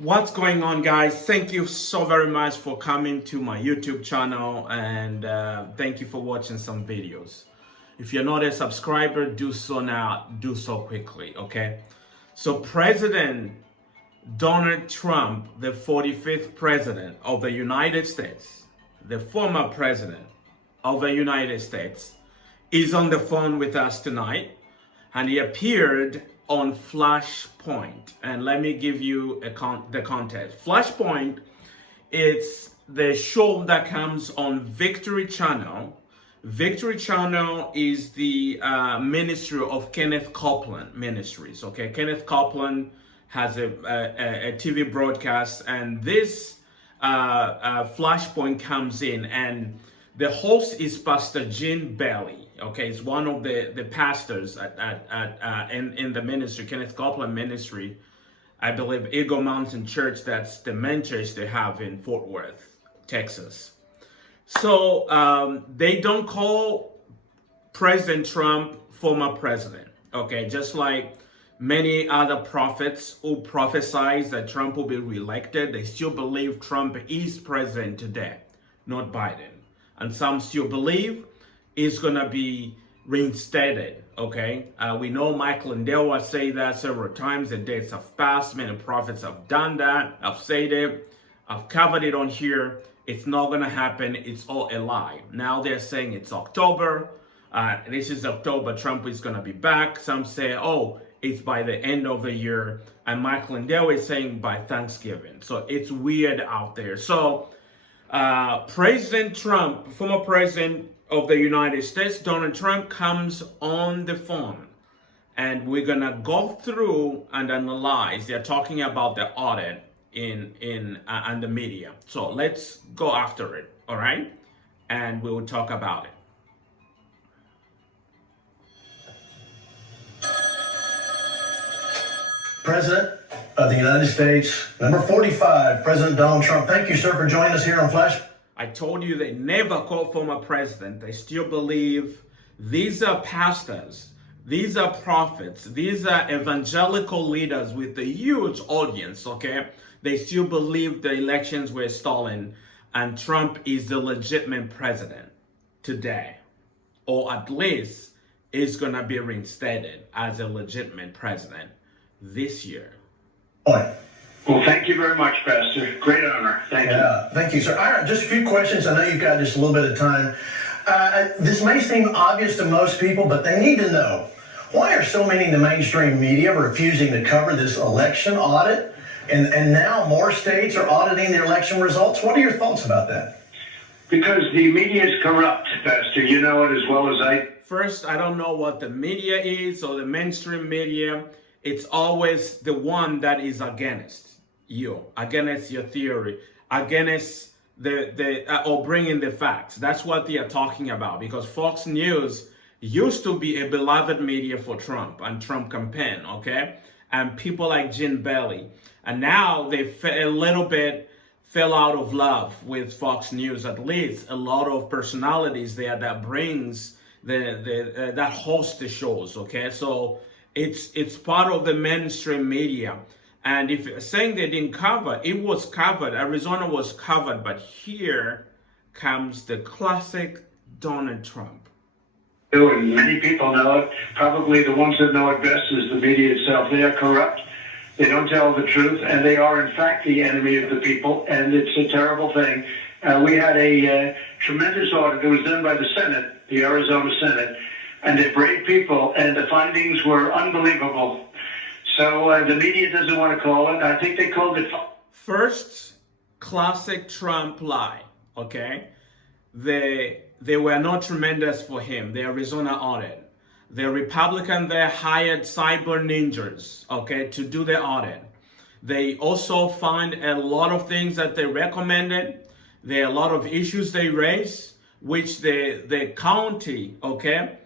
What's going on, guys? Thank you so very much for coming to my YouTube channel, and thank you for watching some videos. If you're not a subscriber, do so now, do so quickly, okay? So President Donald Trump, the 45th president of the United States, the former president of the United States, is on the phone with us tonight, and he appeared on Flashpoint. And let me give you the context. Flashpoint, it's the show that comes on Victory Channel. Victory Channel is the ministry of Kenneth Copeland Ministries. Okay, Kenneth Copeland has a TV broadcast, and this Flashpoint comes in, and the host is Pastor Gene Bailey. Okay, it's one of the pastors in the ministry, Kenneth Copeland Ministry. I believe Eagle Mountain Church. That's the main church they have in Fort Worth, Texas. So they don't call President Trump former president. Okay, just like many other prophets who prophesied that Trump will be reelected, they still believe Trump is president today, not Biden. And some still believe he's going to be reinstated, okay? We know Michael Lindell has said that several times. The dates have passed. Many prophets have done that. I've said it. I've covered it on here. It's not going to happen. It's all a lie. Now they're saying it's October. This is October. Trump is going to be back. Some say, oh, it's by the end of the year. And Michael Lindell is saying by Thanksgiving. So it's weird out there. So President Trump, former president of the United States, Donald Trump, comes on the phone, and we're gonna go through and analyze. They're talking about the audit in the media. So let's go after it, all right? And we will talk about it. President of the United States, number 45, President Donald Trump. Thank you, sir, for joining us here on Flash. I told you they never call former president. They still believe these are pastors, these are prophets, these are evangelical leaders with a huge audience, okay? They still believe the elections were stolen and Trump is the legitimate president today, or at least is going to be reinstated as a legitimate president this year. Well, thank you very much, Pastor. Great honor. Thank you. Thank you, sir. All right, just a few questions. I know you've got just a little bit of time. This may seem obvious to most people, but they need to know, why are so many in the mainstream media refusing to cover this election audit? And now more states are auditing their election results. What are your thoughts about that? Because the media is corrupt, Pastor. You know it as well as I. First, I don't know what the media is or the mainstream media. It's always the one that is against you, against your theory, against or bringing the facts. That's what they are talking about, because Fox News used to be a beloved media for Trump and Trump campaign, okay? And people like Gene Bailey. And now they fell out of love with Fox News. At least a lot of personalities there that brings that host the shows, okay? So it's part of the mainstream media. And if you're saying they didn't cover, it was covered. Arizona was covered. But here comes the classic Donald Trump. And many people know it. Probably the ones that know it best is the media itself. They are corrupt. They don't tell the truth. And they are, in fact, the enemy of the people. And it's a terrible thing. We had a tremendous audit. It was done by the Senate, the Arizona Senate. And they're brave people. And the findings were unbelievable. So the media doesn't want to call it. I think they called it. First, classic Trump lie, okay? They were not tremendous for him, the Arizona audit. The Republican there hired cyber ninjas, okay, to do the audit. They also find a lot of things that they recommended. There are a lot of issues they raised, which the county, okay,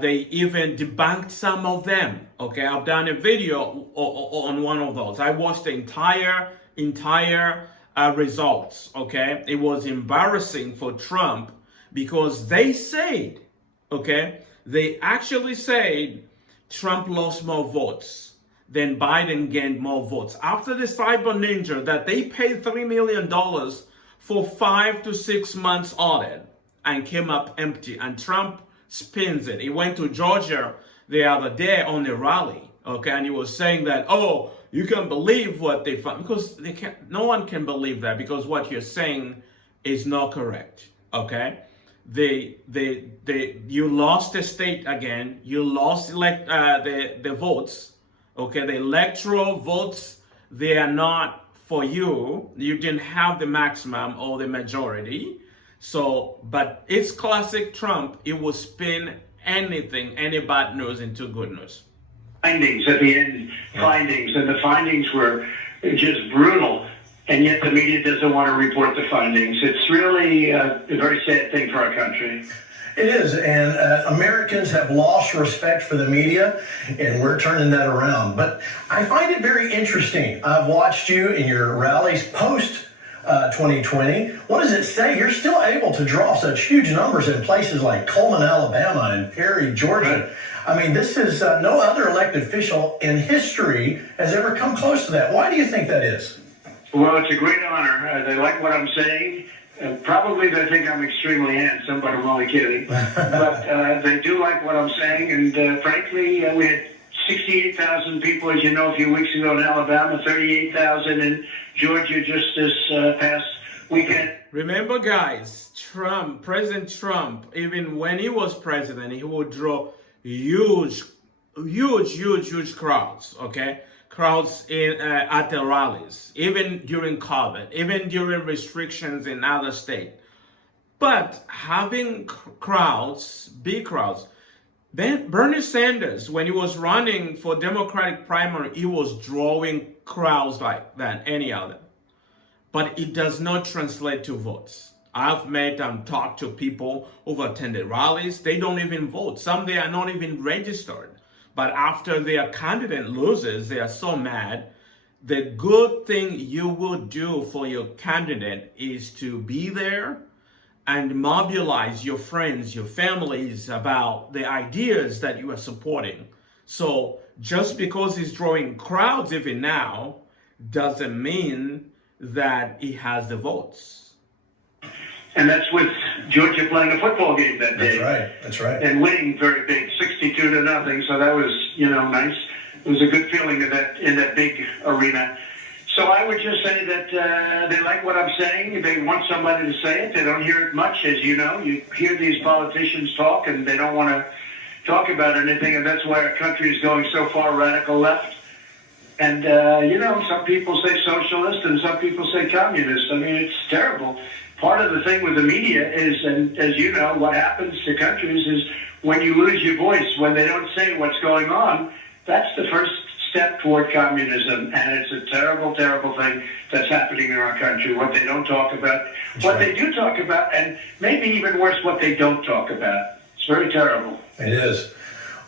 they even debunked some of them. Okay, I've done a video on one of those. I watched the entire results. Okay, it was embarrassing for Trump because they said, okay, they actually said Trump lost more votes then Biden gained more votes. After the cyber ninja that they paid $3 million for 5 to 6 months audit and came up empty, and Trump spins it. He went to Georgia the other day on a rally, okay, and he was saying that, oh, you can believe what they found, because they can't, no one can believe that, because what you're saying is not correct, okay? You lost the state again, you lost the votes, okay? The electoral votes, they are not for you. You didn't have the maximum or the majority. So, but it's classic Trump. It will spin anything, any bad news into good news. Findings at the end, findings, and the findings were just brutal. And yet the media doesn't want to report the findings. It's really a very sad thing for our country. It is, and Americans have lost respect for the media, and we're turning that around. But I find it very interesting. I've watched you in your rallies post 2020. What does it say? You're still able to draw such huge numbers in places like Coleman, Alabama, and Perry, Georgia. I mean, this is no other elected official in history has ever come close to that. Why do you think that is? Well, it's a great honor. They like what I'm saying. Probably they think I'm extremely handsome, but I'm only kidding. But they do like what I'm saying, and frankly, we had 68,000 people, as you know, a few weeks ago in Alabama, 38,000 in Georgia just this past weekend. Remember, guys, President Trump, even when he was president, he would draw huge crowds, okay? Crowds at the rallies, even during COVID, even during restrictions in other states. But having crowds, big crowds, then Bernie Sanders, when he was running for Democratic primary, he was drawing crowds like that, any other. But it does not translate to votes. I've met and talked to people who've attended rallies. They don't even vote. Some, they are not even registered. But after their candidate loses, they are so mad. The good thing you will do for your candidate is to be there and mobilize your friends, your families about the ideas that you are supporting. So just because he's drawing crowds even now doesn't mean that he has the votes. And that's with Georgia playing a football game that day. That's right. And winning very big, 62-0. So that was, nice. It was a good feeling in that big arena. So I would just say that they like what I'm saying. They want somebody to say it. They don't hear it much, as you know. You hear these politicians talk, and they don't want to talk about anything. And that's why our country is going so far radical left. And, some people say socialist and some people say communist. I mean, it's terrible. Part of the thing with the media is, and as you know, what happens to countries is when you lose your voice, when they don't say what's going on, that's the first step toward communism. And it's a terrible, terrible thing that's happening in our country, what they don't talk about, what they do talk about, and maybe even worse, what they don't talk about. It's very terrible. It is.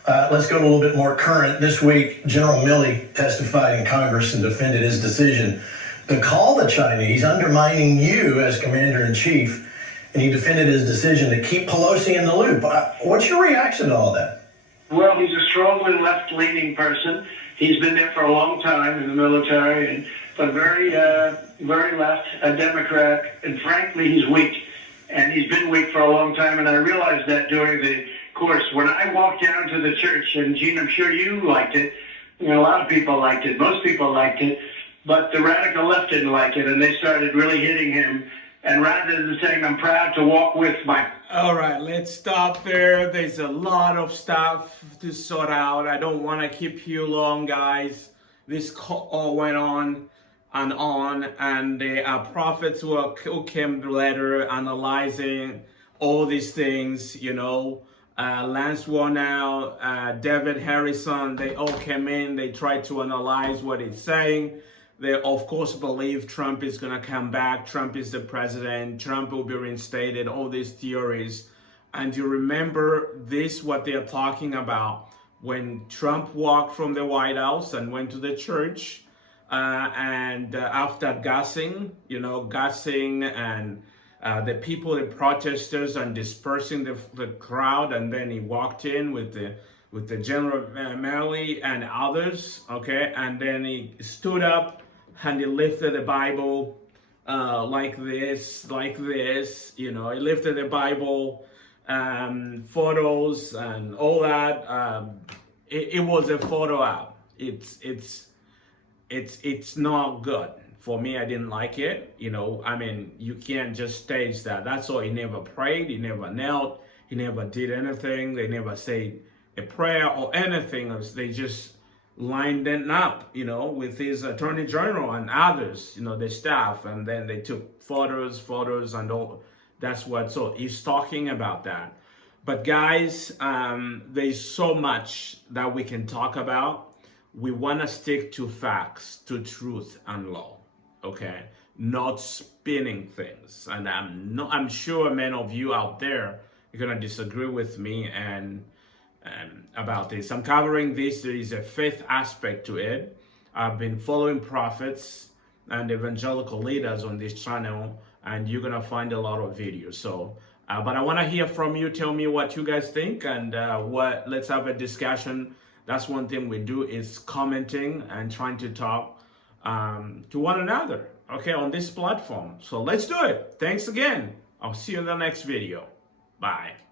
Let's go to a little bit more current. This week, General Milley testified in Congress and defended his decision to call the Chinese undermining you as commander-in-chief, and he defended his decision to keep Pelosi in the loop. What's your reaction to all that? Well, he's a strongly left-leaning person. He's been there for a long time in the military, but very left, a Democrat, and frankly, he's weak. And he's been weak for a long time, and I realized that during the course. When I walked down to the church, and Gene, I'm sure you liked it, a lot of people liked it, most people liked it, but the radical left didn't like it, and they started really hitting him. And rather than saying, I'm proud to walk with my... All right, let's stop there. There's a lot of stuff to sort out. I don't want to keep you long, guys. This all went on, and the prophets who came later analyzing all these things, Lance Warnell, David Harrison, they all came in. They tried to analyze what it's saying. They, of course, believe Trump is going to come back. Trump is the president. Trump will be reinstated. All these theories. And you remember this, what they are talking about. When Trump walked from the White House and went to the church, and after gassing and the people, the protesters, and dispersing the crowd, and then he walked in with with the General Merely and others, okay? And then he stood up and he lifted the Bible like this, you know, he lifted the Bible, photos and all that. It was a photo op. It's not good. For me, I didn't like it. You know, I mean, you can't just stage that. That's all. He never prayed. He never knelt. He never did anything. They never said a prayer or anything. They just lined them up, you know, with his attorney general and others, you know, the staff. And then they took photos and all. That's what. So he's talking about that. But guys, there's so much that we can talk about. We want to stick to facts, to truth and law, okay? Not spinning things. And I'm sure many of you out there are gonna disagree with me and about this. I'm covering this. There is a faith aspect to it. I've been following prophets and evangelical leaders on this channel, and you're gonna find a lot of videos. So, but I want to hear from you. Tell me what you guys think, and let's have a discussion. That's one thing we do, is commenting and trying to talk to one another, okay, on this platform. So let's do it. Thanks again. I'll see you in the next video. Bye.